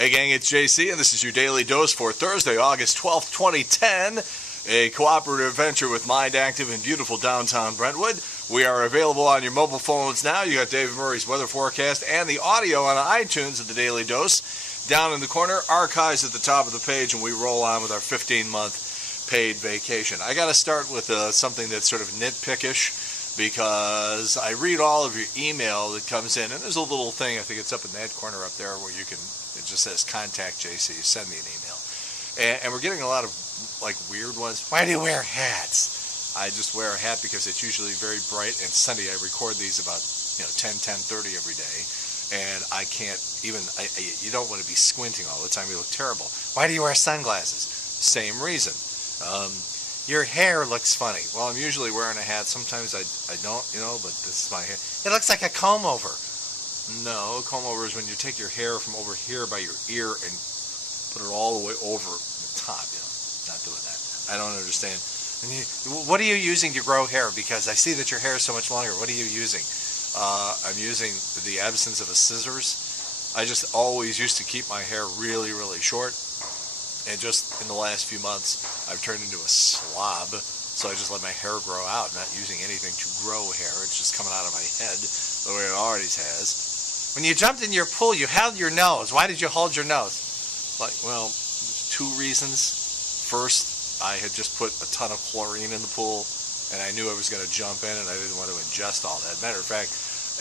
Hey gang, it's JC, and this is your Daily Dose for Thursday, August 12th, 2010. A cooperative adventure with Mind Active in beautiful downtown Brentwood. We are available on your mobile phones now. You got David Murray's weather forecast and the audio on iTunes of the Daily Dose. Down in the corner, archives at the top of the page, and we roll on with our 15-month paid vacation. I got to start with something that's sort of nitpickish, because I read all of your email that comes in, and there's a little thing, I think it's up in that corner up there, where you can, it just says contact JC, send me an email. And we're getting a lot of like weird ones. Why do you wear hats? I just wear a hat because it's usually very bright and sunny. I record these about 10:30 every day, and I can't even, you don't want to be squinting all the time, you look terrible. Why do you wear sunglasses? Same reason. Your hair looks funny. Well, I'm usually wearing a hat. Sometimes I don't, but this is my hair. It looks like a comb over. No, comb over is when you take your hair from over here by your ear and put it all the way over the top. Not doing that. I don't understand. What are you using to grow hair? Because I see that your hair is so much longer. What are you using? I'm using the absence of a scissors. I just always used to keep my hair really, really short. And just in the last few months, I've turned into a slob, so I just let my hair grow out, not using anything to grow hair. It's just coming out of my head the way it already has. When you jumped in your pool, you held your nose. Why did you hold your nose? Well, there's two reasons. First, I had just put a ton of chlorine in the pool, and I knew I was going to jump in, and I didn't want to ingest all that. Matter of fact,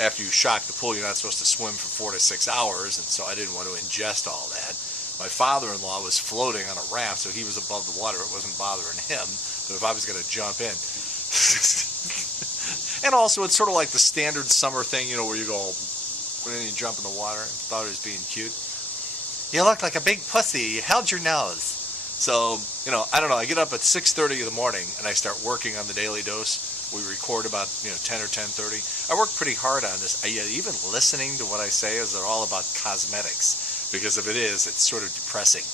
after you shock the pool, you're not supposed to swim for 4 to 6 hours, and so I didn't want to ingest all that. My father-in-law was floating on a raft, so he was above the water. It wasn't bothering him, but if I was going to jump in. And also, it's sort of like the standard summer thing, where you go, when you jump in the water. I thought it was being cute. You look like a big pussy. You held your nose. So, I don't know. I get up at 6:30 in the morning, and I start working on the Daily Dose. We record about, 10 or 10:30. I work pretty hard on this. Even listening to what I say is they're all about cosmetics. Because if it is, it's sort of depressing.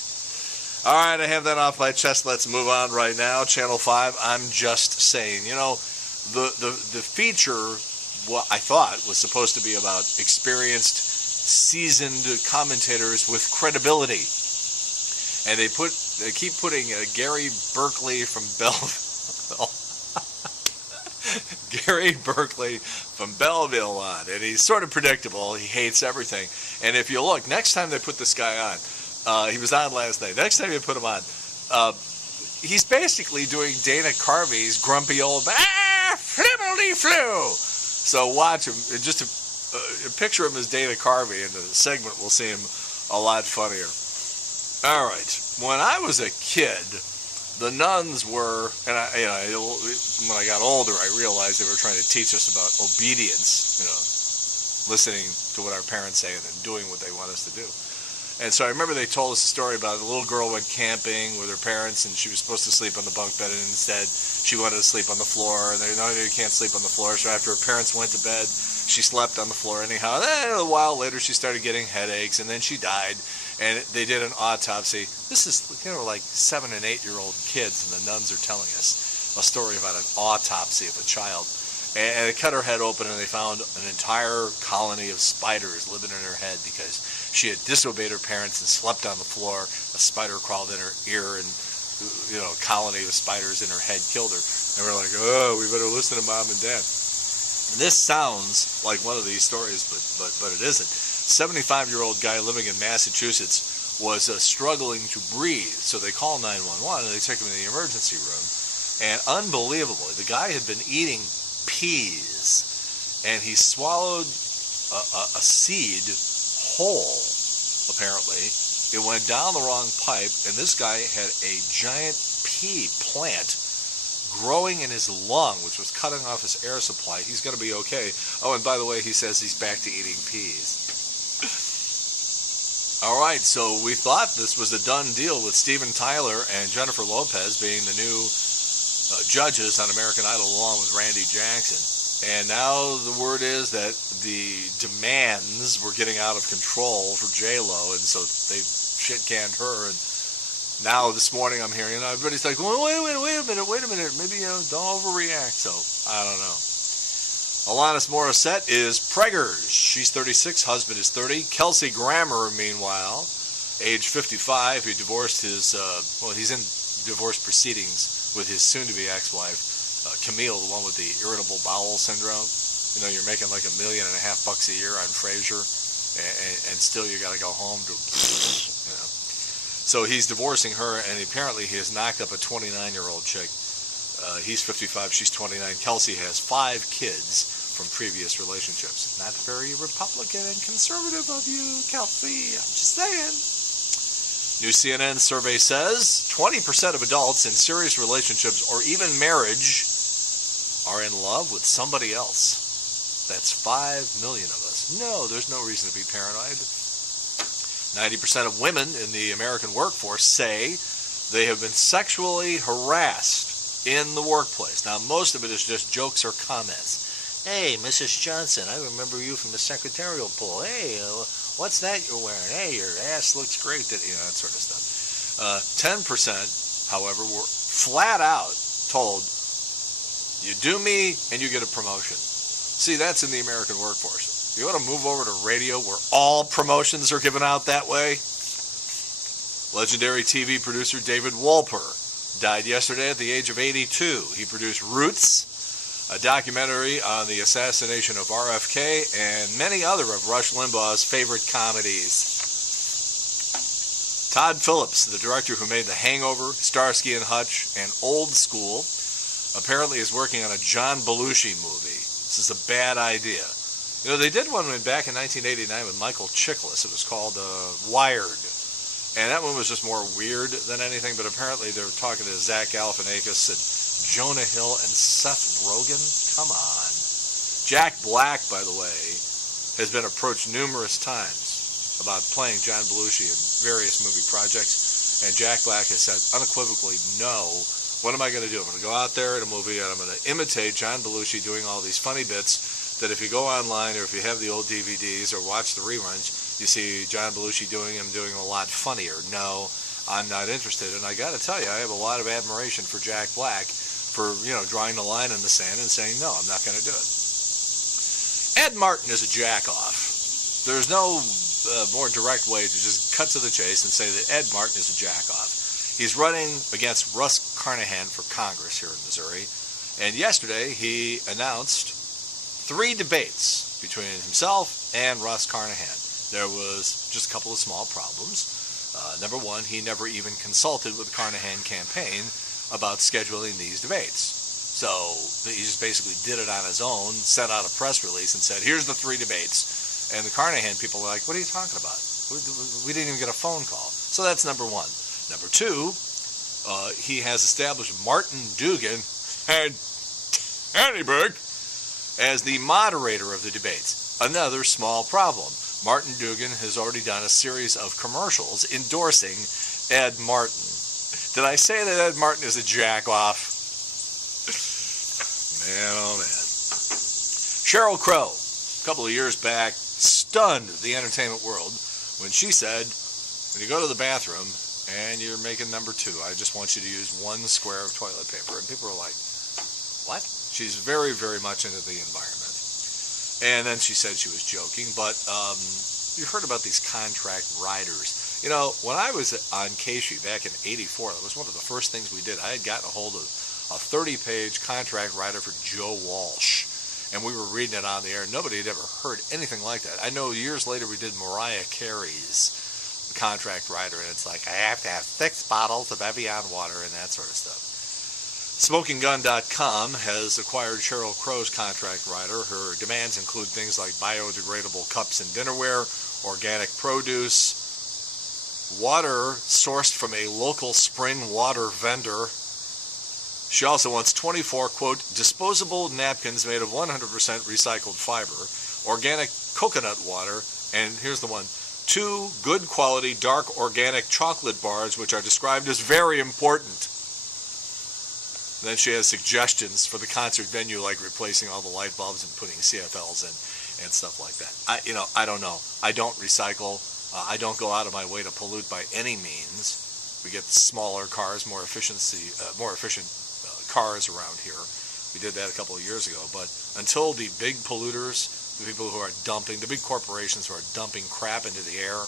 All right, I have that off my chest. Let's move on right now. Channel 5, I'm just saying. The feature, what I thought was supposed to be about experienced, seasoned commentators with credibility. And they keep putting Gary Berkeley from Belleville. Gary Berkeley from Belleville on, and he's sort of predictable. He hates everything. And if you look, next time they put this guy on, he was on last night. Next time you put him on, he's basically doing Dana Carvey's grumpy old flippity-flu. So watch him. Just picture him as Dana Carvey, and the segment will seem a lot funnier. All right. When I was a kid, the nuns were, and when I got older, I realized they were trying to teach us about obedience, listening to what our parents say and then doing what they want us to do. And so I remember they told us a story about a little girl went camping with her parents, and she was supposed to sleep on the bunk bed, and instead she wanted to sleep on the floor, and they know you can't sleep on the floor. So after her parents went to bed, she slept on the floor anyhow. Then a while later, she started getting headaches, and then she died. And they did an autopsy. This is, like 7 and 8 year old kids, and the nuns are telling us a story about an autopsy of a child. And they cut her head open, and they found an entire colony of spiders living in her head because she had disobeyed her parents and slept on the floor. A spider crawled in her ear, and a colony of spiders in her head killed her. And we're like, oh, we better listen to Mom and Dad. This sounds like one of these stories, but it isn't. 75-year-old guy living in Massachusetts was struggling to breathe, so they called 911 and they took him to the emergency room. And unbelievably, the guy had been eating peas, and he swallowed a seed whole, apparently. It went down the wrong pipe, and this guy had a giant pea plant growing in his lung, which was cutting off his air supply. He's going to be okay. Oh, and by the way, he says he's back to eating peas. All right, so we thought this was a done deal with Steven Tyler and Jennifer Lopez being the new judges on American Idol along with Randy Jackson. And now the word is that the demands were getting out of control for J-Lo, and so they shit-canned her. And now this morning I'm hearing, everybody's like, well, wait a minute, maybe don't overreact. So I don't know. Alanis Morissette is preggers. She's 36, husband is 30. Kelsey Grammer, meanwhile, Age 55, he divorced his, he's in divorce proceedings with his soon-to-be ex-wife, Camille, the one with the irritable bowel syndrome. You know, you're making like $1.5 million a year on Frasier, and still you got to go home to, you know. So he's divorcing her, and apparently he has knocked up a 29-year-old chick. He's 55, she's 29. Kelsey has 5 kids from previous relationships. Not very Republican and conservative of you, Kelsey. I'm just saying. New CNN survey says 20% of adults in serious relationships or even marriage are in love with somebody else. That's 5 million of us. No, there's no reason to be paranoid. 90% of women in the American workforce say they have been sexually harassed in the workplace. Now, most of it is just jokes or comments. Hey, Mrs. Johnson, I remember you from the secretarial pool. Hey, what's that you're wearing? Hey, your ass looks great. You know, that sort of stuff. 10%, however, were flat out told, you do me and you get a promotion. See, that's in the American workforce. You want to move over to radio where all promotions are given out that way? Legendary TV producer David Wolper died yesterday at the age of 82. He produced Roots, a documentary on the assassination of RFK, and many other of Rush Limbaugh's favorite comedies. Todd Phillips, the director who made The Hangover, Starsky and Hutch, and Old School, apparently is working on a John Belushi movie. This is a bad idea. You know, they did one back in 1989 with Michael Chiklis. It was called Wired. And that one was just more weird than anything, but apparently they're talking to Zach Galifianakis and Jonah Hill and Seth Rogen. Come on. Jack Black, by the way, has been approached numerous times about playing John Belushi in various movie projects, and Jack Black has said unequivocally, no. What am I going to do? I'm going to go out there in a movie and I'm going to imitate John Belushi doing all these funny bits that if you go online or if you have the old DVDs or watch the reruns, you see John Belushi doing a lot funnier. No, I'm not interested. And I got to tell you, I have a lot of admiration for Jack Black for, you know, drawing the line in the sand and saying, no, I'm not going to do it. Ed Martin is a jack-off. There's no more direct way to just cut to the chase and say that Ed Martin is a jack-off. He's running against Russ Carnahan for Congress here in Missouri. And yesterday he announced 3 debates between himself and Russ Carnahan. There was just a couple of small problems. Number one, he never even consulted with the Carnahan campaign about scheduling these debates. So he just basically did it on his own, sent out a press release and said, here's the 3 debates. And the Carnahan people were like, what are you talking about? We didn't even get a phone call. So that's number one. Number two, he has established Martin Dugan and Hanniberg as the moderator of the debates. Another small problem. Martin Dugan has already done a series of commercials endorsing Ed Martin. Did I say that Ed Martin is a jack-off? Man, oh man. Sheryl Crow, a couple of years back, stunned the entertainment world when she said, when you go to the bathroom and you're making number 2, I just want you to use 1 square of toilet paper. And people are like, what? She's very, very much into the environment. And then she said she was joking, but you heard about these contract riders. You know, when I was on Casey back in '84, that was one of the first things we did. I had gotten a hold of a 30-page contract rider for Joe Walsh, and we were reading it on the air. Nobody had ever heard anything like that. I know years later we did Mariah Carey's contract rider, and it's like, I have to have 6 bottles of Evian water and that sort of stuff. SmokingGun.com has acquired Sheryl Crow's contract rider. Her demands include things like biodegradable cups and dinnerware, organic produce, water sourced from a local spring water vendor. She also wants 24, quote, disposable napkins made of 100% recycled fiber, organic coconut water, and here's the one, 2 good quality dark organic chocolate bars, which are described as very important. Then she has suggestions for the concert venue, like replacing all the light bulbs and putting CFLs in and stuff like that. I don't know. I don't recycle. I don't go out of my way to pollute by any means. We get smaller cars, more efficient cars around here. We did that a couple of years ago. But until the big polluters, the people who are dumping, the big corporations who are dumping crap into the air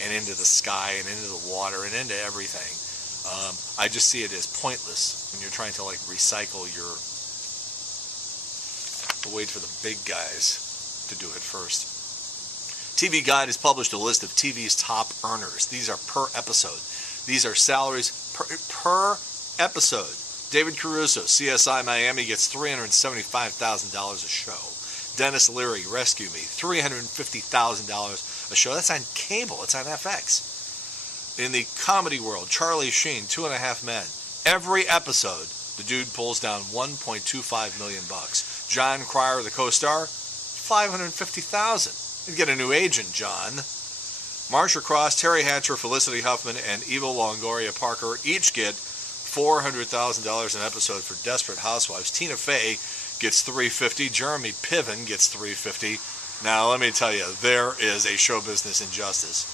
and into the sky and into the water and into everything. I just see it as pointless when you're trying to like recycle your. We'll wait for the big guys to do it first. TV Guide has published a list of TV's top earners. These are per episode. These are salaries per episode. David Caruso, CSI Miami, gets $375,000 a show. Dennis Leary, Rescue Me, $350,000 a show. That's on cable. It's on FX. In the comedy world, Charlie Sheen, 2.5 Men. Every episode, the dude pulls down $1.25 million. John Cryer, the co-star, $550,000. You get a new agent, John. Marsha Cross, Terry Hatcher, Felicity Huffman, and Eva Longoria Parker each get $400,000 an episode for Desperate Housewives. Tina Fey gets $350,000. Jeremy Piven gets $350,000. Now, let me tell you, there is a show business injustice.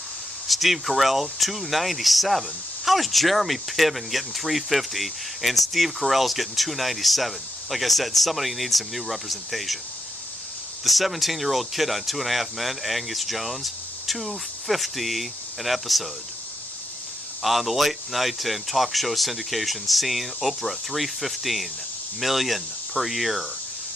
Steve Carell, $297,000. How is Jeremy Piven getting $350,000 and Steve Carell's getting $297,000? Like I said, somebody needs some new representation. The 17-year-old kid on 2.5 Men, Angus Jones, $250,000 an episode. On the late night and talk show syndication scene, Oprah, $315 million per year.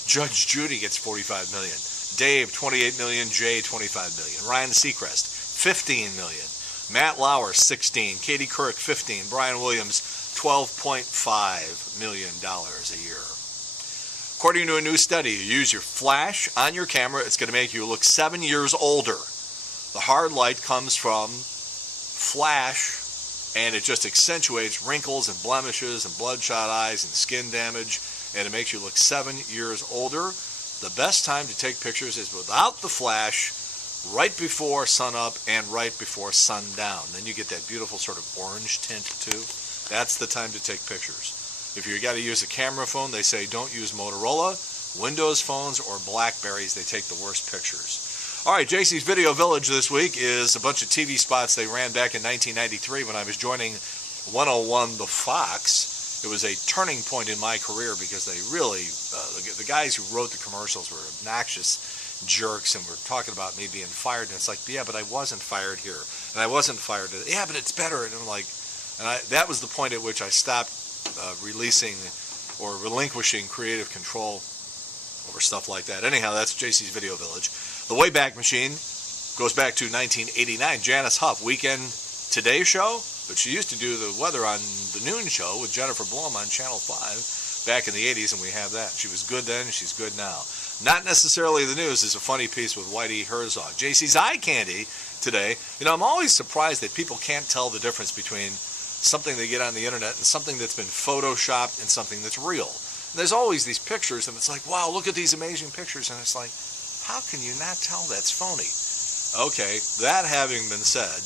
Judge Judy gets $45 million. Dave, $28 million. Jay, $25 million. Ryan Seacrest, $15 million. Matt Lauer, $16. Katie Couric, $15. Brian Williams, $12.5 million a year. According to a new study, you use your flash on your camera, it's going to make you look 7 years older. The hard light comes from flash, and it just accentuates wrinkles and blemishes and bloodshot eyes and skin damage, and it makes you look 7 years older. The best time to take pictures is without the flash, right before sunup and right before sundown. Then you get that beautiful sort of orange tint too. That's the time to take pictures. If you got to use a camera phone, they say don't use Motorola, Windows phones, or Blackberries. They take the worst pictures. All right, JC's Video Village this week is a bunch of TV spots they ran back in 1993 when I was joining 101 The Fox. It was a turning point in my career because they really, the guys who wrote the commercials were obnoxious jerks and were talking about me being fired. And it's like, yeah, but I wasn't fired here. And I wasn't fired. Yeah, but it's better. And I'm like, that was the point at which I stopped releasing or relinquishing creative control over stuff like that. Anyhow, that's JC's Video Village. The Wayback Machine goes back to 1989. Janice Huff, Weekend Today show, but she used to do the weather on the noon show with Jennifer Blum on Channel 5 back in the 80s, and we have that. She was good then, she's good now. Not necessarily the news is a funny piece with Whitey Herzog. JC's Eye Candy today. You know, I'm always surprised that people can't tell the difference between something they get on the internet and something that's been photoshopped and something that's real. And there's always these pictures, and it's like, wow, look at these amazing pictures, and it's like, how can you not tell that's phony? Okay, that having been said,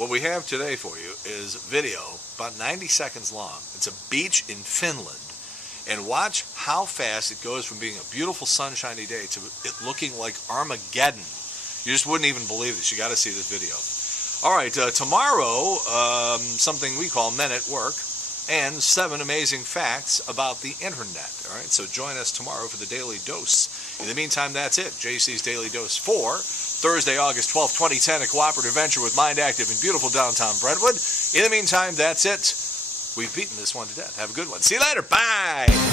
what we have today for you is video, about 90 seconds long. It's a beach in Finland, and watch how fast it goes from being a beautiful sunshiny day to it looking like Armageddon. You just wouldn't even believe this. You got to see this video. All right, tomorrow, something we call Men at Work, and 7 amazing facts about the internet. All right, so join us tomorrow for the Daily Dose. In the meantime, that's it. JC's Daily Dose for Thursday, August 12th, 2010, a cooperative venture with Mind Active in beautiful downtown Brentwood. In the meantime, that's it. We've beaten this one to death. Have a good one. See you later. Bye.